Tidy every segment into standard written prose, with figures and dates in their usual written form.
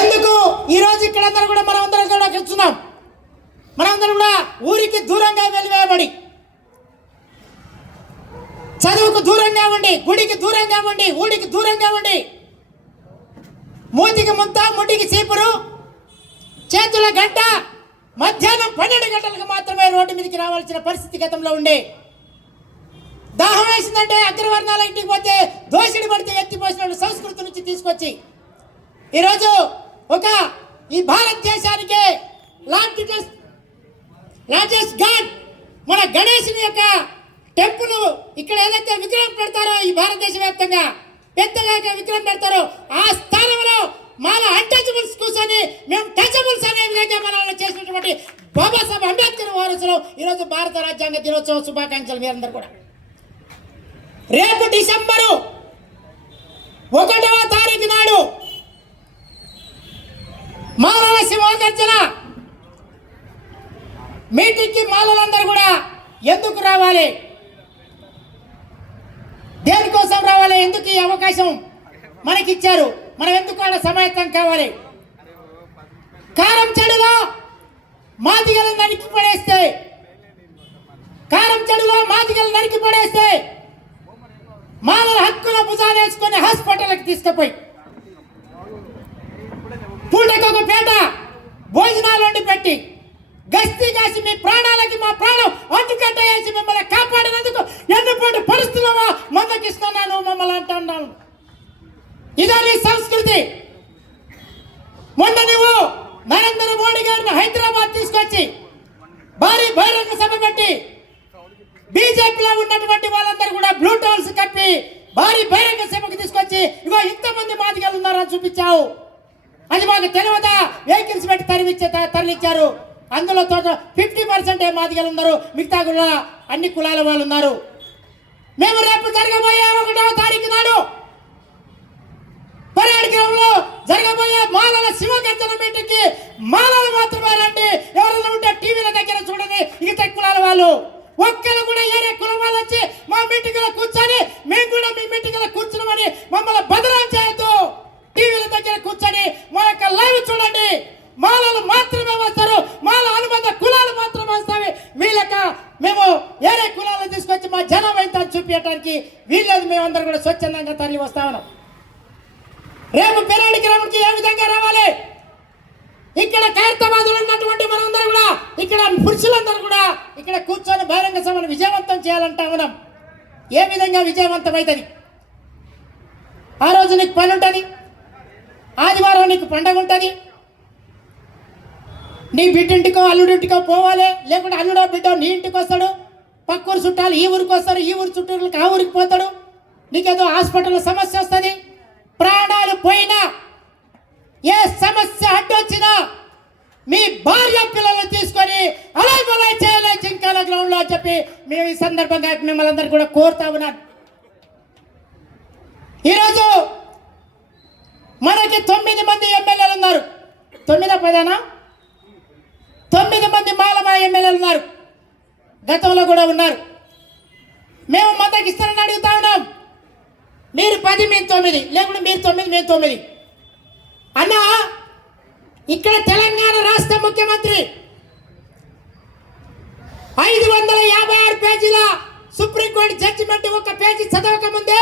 ఎందుకు ఈరోజు ఇక్కడ అందరూ కూడా మనమందరం కూడా కూర్చున్నాం? మనందరం కూడా ఊరికి దూరంగా వెలివేయబడి, చదువుకు దూరంగా ఉండి, గుడికి దూరంగా ఉండి, ఊడికి దూరంగా ఉండి, మూతికి ముంత, ముడికి చీపురు, చేతుల గంట, మధ్యాహ్నం 12 గంటలకు మాత్రమే రోడ్డు మీదకి రావాల్సిన పరిస్థితి గతంలో ఉండే. దాహం వేసిందంటే అగ్రవర్ణాల ఇంటికి పోతే దోషిడి పడితే ఎత్తిపోసిన సంస్కృతి నుంచి తీసుకొచ్చి ఈరోజు ఈ భారతదేశానికే లార్జెస్ట్ గాడ్ మన గణేశుని యొక్క టెంపుల్ ఇక్కడ ఏదైతే విగ్రహం పెడతారో ఈ భారతదేశ వ్యాప్తంగా పెద్దగా విగ్రహం పెడతారో ఆ స్థానంలో మన అన్టచబుల్స్ కూర్చొని మేము టచబుల్స్ అనే విధంగా మన చేసినటువంటి బాబాసాహెబ్ అంబేద్కర్ వారసులు ఈరోజు భారత రాజ్యాంగ దినోత్సవ శుభాకాంక్షలు మీరందరూ కూడా. రేపు డిసెంబరు 1వ తారీఖు నాడు మాలల శివాగర్జన మీటింగ్కి మాలలందరూ కూడా ఎందుకు రావాలి, దేనికోసం రావాలి, ఎందుకు ఈ అవకాశం మనకిచ్చారు, మనం ఎందుకు ఆడ సమాయత్తం కావాలి? కారం చెడులో మాదిగలు నరికి పడేస్తే, కారం చెడులో మాదిగలు నరికి పడేస్తే మాలల హక్కుల భుజాన్ని వేసుకొని హాస్పిటల్కి తీసుకుపోయి పూటకొక పేట భోజనాలు వండి పెట్టి గస్తీ కాసి మీ ప్రాణాలకి మా ప్రాణం అంటుకట్ట వేసి మిమ్మల్ని కాపాడినందుకు ఎన్నుపోటు పరిస్థితుల్లో మందకిస్తున్నాను మమ్మల్ని అంటున్నాను. ఇదే నీ సంస్కృతి. మొన్న నువ్వు నరేంద్ర మోడీ గారిని హైదరాబాద్ తీసుకొచ్చి భారీ బహిరంగ సభ పెట్టి బీజేపీలో ఉన్నటువంటి వాళ్ళందరూ కూడా బ్లూ టవల్స్ కప్పి భారీ బహిరంగ సభకు తీసుకొచ్చి ఇగో ఇంతమంది మాదిగలు ఉన్నారని చూపించావు. అది మాకు తెలియదా? వెహికల్స్ పెట్టి తరలిచ్చారు. అందులో 50% మాదిగలు ఉన్నారు, మిగతా కూడా అన్ని కులాల వాళ్ళు ఉన్నారు. మేము రేపు జరగబోయే 1వ తారీఖు నాడు పరేడ్ గ్రౌండ్ లో జరగబోయే మాలల శివగర్జన మీటింగ్ కి మాలలు మాత్రమే రండి. ఎవరైనా ఉంటే టీవీల దగ్గర చూడండి. ఇక కులాల వాళ్ళు ఒక్కరు కూడా ఏరే కులం వాళ్ళు వచ్చి మా మీటింగ్ లో కూర్చొని మేము కూడా మీ మీటింగ్ లో కూర్చున్నామని మమ్మల్ని బదనాం చేయొద్దు. టీవీల దగ్గర కూర్చొని మా యొక్క లైవ్ చూడండి. మాలలు మాత్రమే వస్తారు, మాల అనుబంధ కులాలు మాత్రమే వస్తాయి. వీళ్ళక మేము ఏరే కులాలను తీసుకొచ్చి మా జనం అయితే చూపించడానికి వీళ్ళది. మేమందరూ కూడా స్వచ్ఛందంగా తరలి వస్తా ఉన్నాం. రేపు పెరేడ్ గ్రౌండ్ కి ఏ విధంగా రావాలి? ఇక్కడ ఖైరతాబాద్లో ఉన్నటువంటి మనందరూ కూడా, ఇక్కడ పురుషులందరూ కూడా ఇక్కడ కూర్చొని బహిరంగ సభను విజయవంతం చేయాలంటా ఉన్నాం. ఏ విధంగా విజయవంతం అవుతుంది? ఆ రోజు నీకు పని ఉంటుంది, ఆదివారం నీకు పండగ ఉంటుంది, నీ బిడ్డింటికో అల్లుడింటికో పోవాలి. లేకుంటే అల్లుడో బిడ్డో నీ ఇంటికి వస్తాడు, పక్కూరు చుట్టాలు ఈ ఊరికి వస్తారు, ఈ ఊరి చుట్టాలకు ఆ ఊరికి పోతాడు. నీకేదో హాస్పిటల్లో సమస్య వస్తుంది, ప్రాణాలు పోయినా ఏ సమస్య అడ్డొచ్చినా మీ భార్య పిల్లలు తీసుకొని అలాగే చేయలే జింకాల గ్రౌండ్ లో చెప్పి మేము ఈ సందర్భంగా మిమ్మల్ని అందరూ కూడా కోరుతా ఉన్నాను. ఈరోజు మనకి 9 మంది ఎమ్మెల్యేలు ఉన్నారు. 9 మంది మాలమా ఎమ్మెల్యేలు ఉన్నారు, గతంలో కూడా ఉన్నారు. మేము మద్దతు ఇస్తారని అడుగుతా ఉన్నాం. మీరు 10 మేము 9, లేకుంటే మీరు 9 మేము 9. అన్నా, ఇక్కడ తెలంగాణ రాష్ట్ర ముఖ్యమంత్రి 556 పేజీల సుప్రీంకోర్టు జడ్జిమెంట్ ఒక పేజీ చదవక ముందే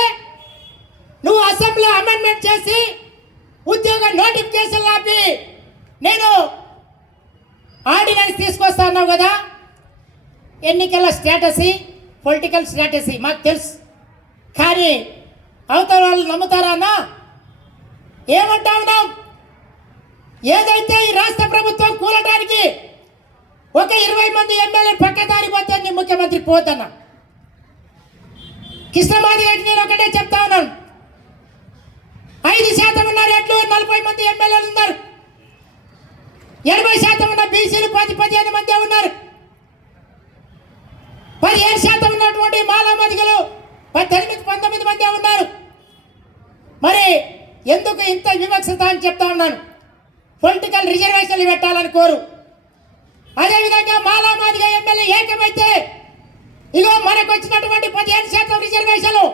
నువ్వు అసెంబ్లీలో అమెండ్మెంట్ చేసి ఉద్యోగ నోటిఫికేషన్ ఆపి నేను ఆర్డినెన్స్ తీసుకొస్తా అన్నావు కదా. ఎన్నికల స్ట్రాటజీ, పొలిటికల్ స్ట్రాటజీ మాకు తెలుసు. కానీ అవతల వాళ్ళు నమ్ముతారా అన్నా? ఏమంటా ఉన్నాం? ఏదైతే ఈ రాష్ట్ర ప్రభుత్వం కూలటానికి ఒక 20 మంది ఎమ్మెల్యే పక్కదారి పోతే నీ ముఖ్యమంత్రి పోతన్నా. కృష్ణమాది గారికి నేను ఒకటే చెప్తా ఉన్నాను. 5% ఉన్నారు ఎట్లు, 40 మంది ఎమ్మెల్యేలు ఉన్నారు. 80% ఉన్న బీసీలు 10-15 మంది ఉన్నారు. 15% ఉన్నటువంటి మాలామదిగలు 18-19 మంది ఉన్నారు. మరి ఎందుకు ఇంత వివక్షత అని చెప్తా ఉన్నాను. పొలిటికల్ రిజర్వేషన్లు పెట్టాలని కోరు. అదేవిధంగా మాలామాదిగా ఎమ్మెల్యే ఏకమైతే ఇగో మనకు వచ్చినటువంటి 15% రిజర్వేషన్లు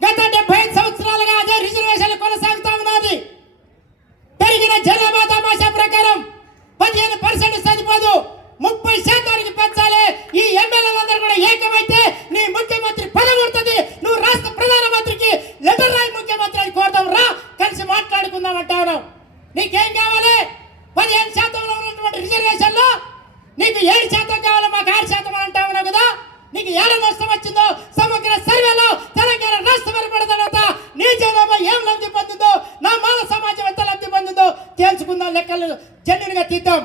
గత 75 సంవత్సరాలుగా అదే రిజర్వేషన్లు కొనసాగుతా ఉన్నది. తీసుకుందామంటా ఉన్నావు. నీకేం కావాలి? 15% ఉన్నటువంటి రిజర్వేషన్లో నీకు 7% కావాలి, మాకు 6% అని అంటా ఉన్నావు కదా. నీకు ఏడ నష్టం వచ్చిందో సమగ్ర సర్వేలో తెలంగాణ రాష్ట్రం ఏర్పడిన తర్వాత నీ జీవనంలో ఏం లబ్ధి పొందిందో, నా మాల సమాజం ఎంత లబ్ధి పొందిందో తేల్చుకుందాం, లెక్కలు జెన్యున్గా తీద్దాం.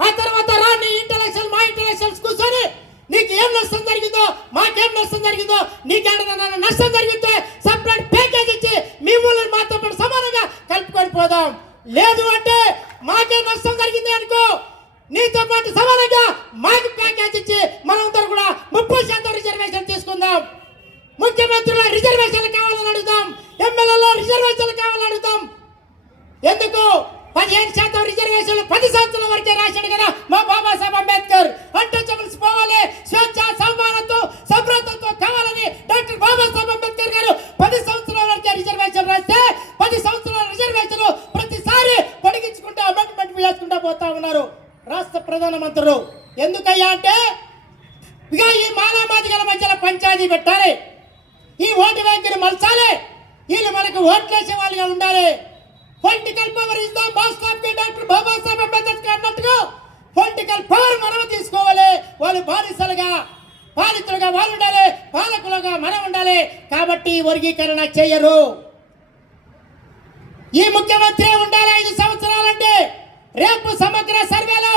ఆ తర్వాత రా నీ ఇంటలెక్చువల్ మా ఇంటలెక్చువల్స్ కూర్చొని నీకు ఏం నష్టం జరిగిందో, మాకేం నష్టం జరిగిందో, నీకేమైనా నష్టం జరిగితే సపరేట్ ప్యాకేజ్ ఇచ్చి మీ ఊళ్ళని మాతో పాటు సమానంగా కలుపుకొని పోదాం. లేదు అంటే మాకే నష్టం జరిగింది అనుకో, నీతో పాటు సమానంగా మాకు ప్యాకేజ్ ఇచ్చి మనందరూ కూడా 30% రిజర్వేషన్ తీసుకుందాం. ముఖ్యమంత్రుల రిజర్వేషన్లు కావాలని అడుగుదాం, ఎమ్మెల్యేలో రిజర్వేషన్లు కావాలని అడుగుదాం. ఎందుకు 15% రిజర్వేషన్లు 10 సంవత్సరాల వరకే రాశాడు కదా మా బాబాసాహెబ్ అంబేద్కర్. అన్టచబుల్స్ పోవాలి, స్వేచ్ఛ సమానత్వం సభ్రతత్వం కావాలని డాక్టర్ బాబాసాహెబ్ అంబేద్కర్ గారు 10 సంవత్సరాల వరకే రిజర్వేషన్ రాస్తే 10 సంవత్సరాల రిజర్వేషన్లు ప్రతిసారి పొడిగించుకుంటూ అమెండ్మెంట్ చేసుకుంటూ పోతా ఉన్నారు రాష్ట్ర ప్రధానమంత్రులు. ఎందుకయ్యా అంటే ఇక ఈ మానవాధికారుల మధ్యలో పంచాయతీ పెట్టాలి, ఈ ఓటు బ్యాంకుని మలచాలి, వీళ్ళు మనకు ఓట్లేసే వాళ్ళుగా ఉండాలి. Political power is the most of the doctor Babasaheb Ambedkar అన్నట్టుగా పొలిటికల్ పవర్ మనం తీసుకోవాలి. వాళ్ళు బానిసలుగా పాలితులుగా వాళ్ళు ఉండాలి, పాలకులుగా మనం ఉండాలి. కాబట్టి వర్గీకరణ చేయరు. ఈ ముఖ్యమంత్రి ఉండాలి 5 సంవత్సరాలంటే రేపు సమగ్ర సర్వేలో